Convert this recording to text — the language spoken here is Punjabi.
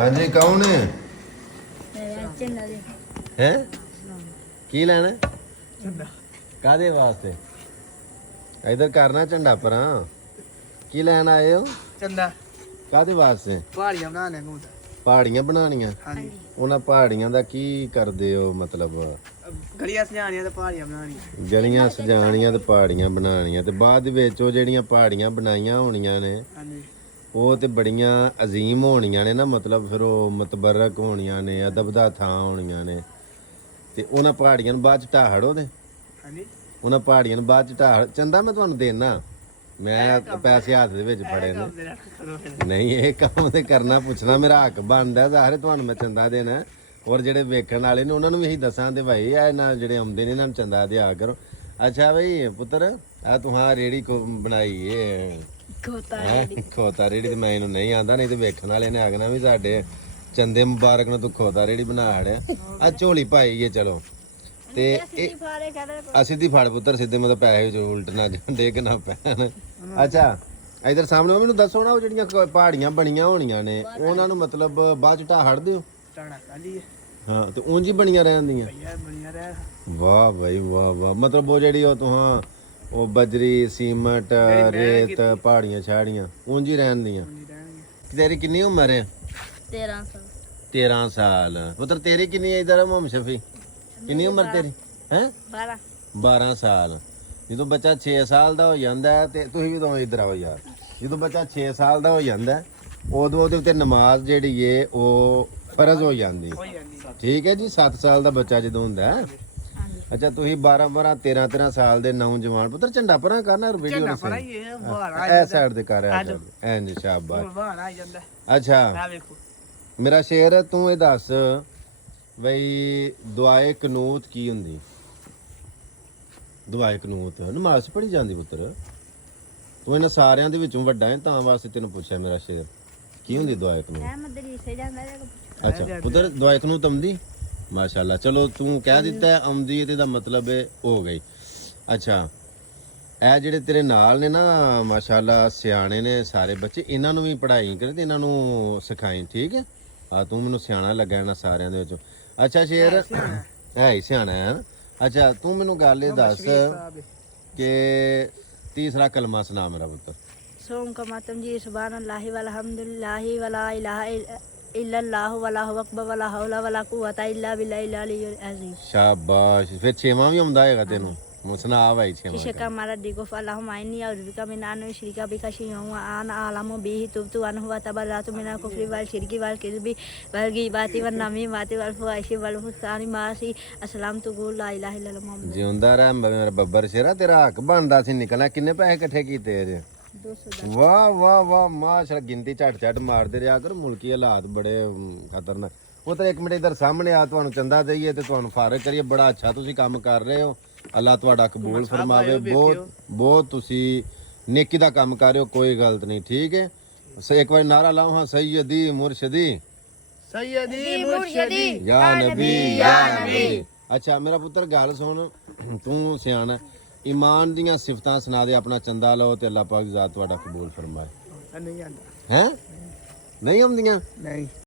हाँ जी कौन है हैं की लेना कादे वास्ते इधर करना झंडा पर की लैन आए हो चंदा कादे वास्ते पहाड़ियां बनाने को पहाड़ियां बनानियां हाँ जी ਉਹਨਾਂ ਪਹਾੜੀਆਂ ਦਾ ਕੀ ਕਰਦੇ ਹੋ ਮਤਲਬ ਗਲੀਆਂ ਸਜਾਣੀਆਂ ਤੇ ਪਹਾੜੀਆਂ ਬਣਾਉਣੀਆਂ ਗਲੀਆਂ ਸਜਾਣੀਆਂ ਤੇ ਪਹਾੜੀਆਂ ਬਣਾਉਣੀਆਂ ਤੇ ਬਾਅਦ ਵਿੱਚ ਉਹ ਜਿਹੜੀਆਂ ਪਹਾੜੀਆਂ ਬਣਾਈਆਂ ਹੋਣੀਆਂ ਨੇ ਹਾਂਜੀ ਉਹ ਤੇ ਬੜੀਆਂ ਅਜ਼ੀਮ ਹੋਣੀਆਂ ਨੇ ਨਾ ਮਤਲਬ ਫਿਰ ਉਹ ਮੁਤਬਰਕ ਹੋਣੀਆਂ ਨੇ ਅਦਬ ਦਾ ਥਾਂ ਹੋਣੀਆਂ ਨੇ ਤੇ ਉਹਨਾਂ ਪਹਾੜੀਆਂ ਨੂੰ ਬਾਅਦ ਚ ਢਾਹੜੋ ਦੇ ਹਾਂਜੀ ਉਹਨਾਂ ਪਹਾੜੀਆਂ ਨੂੰ ਬਾਅਦ ਚ ਢਾਹੜ ਚੰਦਾ ਮੈਂ ਤੁਹਾਨੂੰ ਦੇਣਾ ਮੈਂ ਪੈਸੇ ਹੱਥ ਦੇ ਵਿੱਚ ਫੜੇ ਨੇ ਨਹੀਂ ਇਹ ਕੰਮ ਤੇ ਕਰਨਾ ਪੁੱਛਣਾ ਮੇਰਾ ਹੱਕ ਬਣਦਾ ਜ਼ਾਹਰ ਤੁਹਾਨੂੰ ਮੈਂ ਚੰਦਾ ਦੇਣਾ ਔਰ ਜਿਹੜੇ ਵੇਖਣ ਵਾਲੇ ਨੇ ਉਹਨਾਂ ਨੂੰ ਵੀ ਇਹੀ ਦੱਸਾਂ ਤੇ ਭਾਈ ਆ ਇਹਨਾਂ ਜਿਹੜੇ ਆਉਂਦੇ ਨੇ ਇਹਨਾਂ ਨੂੰ ਚੰਦਾ ਦਿਆ ਕਰੋ ਅੱਛਾ ਬਈ ਪੁੱਤਰ ਆ ਤੂੰ ਹਾਂ ਰੇੜੀ ਬਣਾਈ ਏ ਖੋਤਾ ਰੇੜੀ ਤੇ ਮੈਂ ਇਹਨੂੰ ਨਹੀਂ ਆਂਦਾ ਨਹੀਂ ਤੇ ਵੇਖਣ ਵਾਲੇ ਨੇ ਆਗਣਾ ਵੀ ਸਾਡੇ ਚੰਦੇ ਮੁਬਾਰਕ ਨੂੰ ਤੂੰ ਖੋਤਾ ਰੇੜੀ ਬਣਾ ਹੜਿਆ ਆ ਝੋਲੀ ਪਾਈ ਏ ਚਲੋ ਤੇ ਅਸੀਂ ਦੀ ਫੜ ਪੁੱਤਰ ਸਿੱਧੇ ਮਤਲਬ ਪੈਸੇ ਵਿੱਚ ਉਲਟ ਨਾ ਡੇਗ ਨਾ ਪੈਣ ਅੱਛਾ ਇਧਰ ਸਾਹਮਣੇ ਮੈਨੂੰ ਦੱਸੋ ਨਾ ਉਹ ਜਿਹੜੀਆਂ ਪਹਾੜੀਆਂ ਬਣੀਆਂ ਹੋਣੀਆਂ ਨੇ ਉਹਨਾਂ ਨੂੰ ਮਤਲਬ ਬਾਅਦ ਚ ਢਾਹੜ ਦਿਓ ਟਾਣਾ ਕਾਲੀ ਹਾਂ ਤੇ ਉਂਝ ਹੀ ਬਣੀਆਂ ਰਹਿੰਦੀਆਂ ਯਾਰ ਬਣੀਆਂ ਰਹਿ ਵਾਹ ਬਈ ਵਾਹ ਵਾਹ ਮਤਲਬ ਉਹ ਜਿਹੜੀ ਉਹ ਤੁਹਾਂ ਉਹ ਬਜਰੀ ਸੀਮਟ ਰੇਤ ਪਹਾੜੀਆਂ ਛਾੜੀਆਂ ਉਂਝ ਹੀ ਰਹਿੰਦੀਆਂ ਤੇਰੀ ਕਿੰਨੀ ਉਮਰ ਹੈ 13 ਸਾਲ ਪੁੱਤਰ ਤੇਰੀ ਕਿੰਨੀ ਹੈ ਇਧਰ ਮੁਹੰਮਦ ਸ਼ਫੀ ਕਿੰਨੀ ਉਮਰ ਤੇਰੀ ਹੈ 12 ਸਾਲ ਜਦੋਂ ਬੱਚਾ 6 ਸਾਲ ਦਾ ਹੋ ਜਾਂਦਾ ਤੇ ਤੁਸੀਂ ਵੀ ਦੋਵੇਂ ਇੱਧਰ ਆਓ ਯਾਰ ਜਦੋਂ ਬੱਚਾ 6 ਸਾਲ ਦਾ ਹੋ ਜਾਂਦਾ ਉਦੋਂ ਉਹਦੇ ਉੱਤੇ ਨਮਾਜ਼ ਜਿਹੜੀ ਏ ਉਹ ਫਰਜ਼ ਹੋ ਜਾਂਦੀ ਠੀਕ ਹੈ ਜੀ 7 ਸਾਲ ਦਾ ਬੱਚਾ ਜਦੋਂ ਹੁੰਦਾ ਅੱਛਾ ਤੁਸੀਂ 12 13 ਸਾਲ ਦੇ ਨੌਜਵਾਨ ਪੁੱਤਰ ਝੰਡਾ ਪਰਾਂ ਕਰਨਾ ਵੀਡੀਓ ਨੂੰ ਇਹ ਸਾਈਡ ਤੇ ਕਰ ਰਿਹਾ ਐਂਜ ਸ਼ਾਬਾਸ਼ ਅੱਛਾ ਮੇਰਾ ਸ਼ੇਰ ਤੂੰ ਇਹ ਦੱਸ ਬਈ ਦੁਆਏ ਕਨੂਤ ਕੀ ਹੁੰਦੀ ਦੁਆਏ ਕਨੂਤ ਨਮਾਜ਼ ਪੜ੍ਹੀ ਜਾਂਦੀ ਪੁੱਤਰ ਤੂੰ ਇਹਨਾਂ ਸਾਰਿਆਂ ਦੇ ਵਿੱਚੋਂ ਵੱਡਾ ਹੈ ਤਾਂ ਵਾਸਤੇ ਤੈਨੂੰ ਪੁੱਛਿਆ ਮੇਰਾ ਸ਼ੇਰ ਕੀ ਹੁੰਦੀ ਦੁਆਏ ਕਨੂਤ ਅੱਛਾ ਪੁੱਤਰ ਦੁਆਏ ਕਨੂਤ ਆਉਂਦੀ ਮਾਸ਼ਾਅੱਲਾ ਚਲੋ ਤੂੰ ਕਹਿ ਦਿੱਤਾ ਆਉਂਦੀ ਇਹਦੇ ਦਾ ਮਤਲਬ ਹੈ ਹੋ ਗਈ ਅੱਛਾ ਇਹ ਜਿਹੜੇ ਤੇਰੇ ਨਾਲ ਨੇ ਨਾ ਮਾਸ਼ਾਅੱਲਾ ਸਿਆਣੇ ਨੇ ਸਾਰੇ ਬੱਚੇ ਇਹਨਾਂ ਨੂੰ ਵੀ ਪੜ੍ਹਾਈ ਕਰੇ ਤੇ ਇਹਨਾਂ ਨੂੰ ਸਿਖਾਈ ਠੀਕ ਹੈ ਆ ਤੂੰ ਮੈਨੂੰ ਸਿਆਣਾ ਲੱਗਾ ਇਹਨਾਂ ਸਾਰਿਆਂ ਦੇ ਵਿੱਚੋਂ ਅੱਛਾ ਸ਼ੇਰ ਹੈ ਹੀ ਸਿਆਣਾ ਹੈ ਨਾ ਅੱਛਾ ਤੂੰ ਮੈਨੂੰ ਗੱਲ ਇਹ ਦੱਸ ਕਿ ਤੀਸਰਾ ਕਲਮਾ ਸੁਣਾ ਮੇਰਾ ਪੁੱਤਰ सोम का मातम जी सुभान अल्लाह वल्हम्दुलिल्लाह वला इलाहा इल्लल्लाह वल्लाहु अकबर वला हौला वला कुव्वता इल्ला बिल्लाहिल अलीयुल अज़ीम शाबाश फिर छेवां भी आਉਂਦਾ ਹੈਗਾ ਤੈਨੂੰ ਮੁਸਨਾ ਭਾਈ ਛੇਵਾਂ ਸ਼ਿਕਾ ਮਾਰਾ ਦਿਗੋ ਫਲਾਹੁ ਮਾਇਨੀ ਔਰ ਬਿਕਾ ਮਿਨਾਨੂ ਸ਼ਰੀਕਾ ਬਿਕਾ ਸ਼ੀਉ ਆਨ ਆਲਮੁ ਬਿhi ਤੁਬਤੂ ਅਨਹੁ ਵਾ ਤਬਰਾਤੂ ਮਿਨਾ ਕੁਫਰੀ ਵਲ ਸ਼ਿਰਕੀ ਵਲ ਕਿਜ਼ਬੀ ਵਲ ਗੀਬਾਤੀ ਵਲ ਨਮੀ ਮਾਤੀ ਵਲ ਫਵਾਇਸ਼ੀ ਵਲ ਫੁਸਾਨੀ ਮਾਸੀ ਅਸਲਾਮ ਤੂ ਗੁਲ ਲਾ ਇਲਾਹਾ ਇਲlallah ਮੁਹੰਮਦ ਜਿਉਂਦਾ ਰਹਿ ਮੇਰਾ ਬੱਬਰ ਸ਼ੇਰਾ ਤੇਰਾ ਹੱਕ ਬਣਦਾ ਸੀ ਨਿਕਲਣਾ ਕਿੰਨੇ ਪੈਸੇ ਇਕੱਠੇ ਕੀਤੇ ਅਜੇ 210 ਵਾਹ ਵਾਹ ਵਾਹ ਮਾਸ਼ਾਅੱਲਾ ਗਿਣਤੀ ਝਟ ਮਾਰਦੇ ਰਿਹਾ ਕਰ ਮੁਲਕੀ ਹਾਲਾਤ ਬੜੇ ਖਤਰਨਾਕ ਉਹ ਤਾਂ ਇੱਕ ਮਿੰਟ ਇਧਰ ਸਾਹਮਣੇ ਆ ਤੁਹਾਨੂੰ ਚੰਦਾ ਦਈਏ ਤੇ ਤੁਹਾਨੂੰ ਫਾਰਗ ਕਰੀਏ ਬੜਾ ਅੱਛਾ ਤੁਸੀਂ ਕੰਮ ਕਰ ਰਹੇ ਹੋ ਅੱਲਾਹ ਤੁਹਾਡਾ ਕਬੂਲ ਫਰਮਾਵੇ ਬਹੁਤ ਤੁਸੀਂ ਨੇਕੀ ਦਾ ਕੰਮ ਕਰ ਰਹੇ ਹੋ ਕੋਈ ਗਲਤ ਨਹੀਂ ਠੀਕ ਹੈ ਇੱਕ ਵਾਰ ਨਾਰਾ ਲਾਓ ਹਾਂ ਸੈਯਦੀ ਮੁਰਸ਼ਦੀ ਯਾ ਨਬੀ ਅੱਛਾ ਮੇਰਾ ਪੁੱਤਰ ਗੱਲ ਸੁਣ ਤੂੰ ਸਿਆਣਾ ਈਮਾਨ ਦੀਆਂ ਸਿਫਤਾਂ ਸੁਣਾ ਦੇ ਆਪਣਾ ਚੰਦਾ ਲਓ ਤੇ ਅੱਲਾਹ ਪਾਕ ਜ਼ਾਤ ਤੁਹਾਡਾ ਕਬੂਲ ਫਰਮਾਏ ਨਹੀਂ ਆਂਦਾ ਹੈ ਨਹੀਂ ਆਉਂਦੀਆਂ ਨਹੀਂ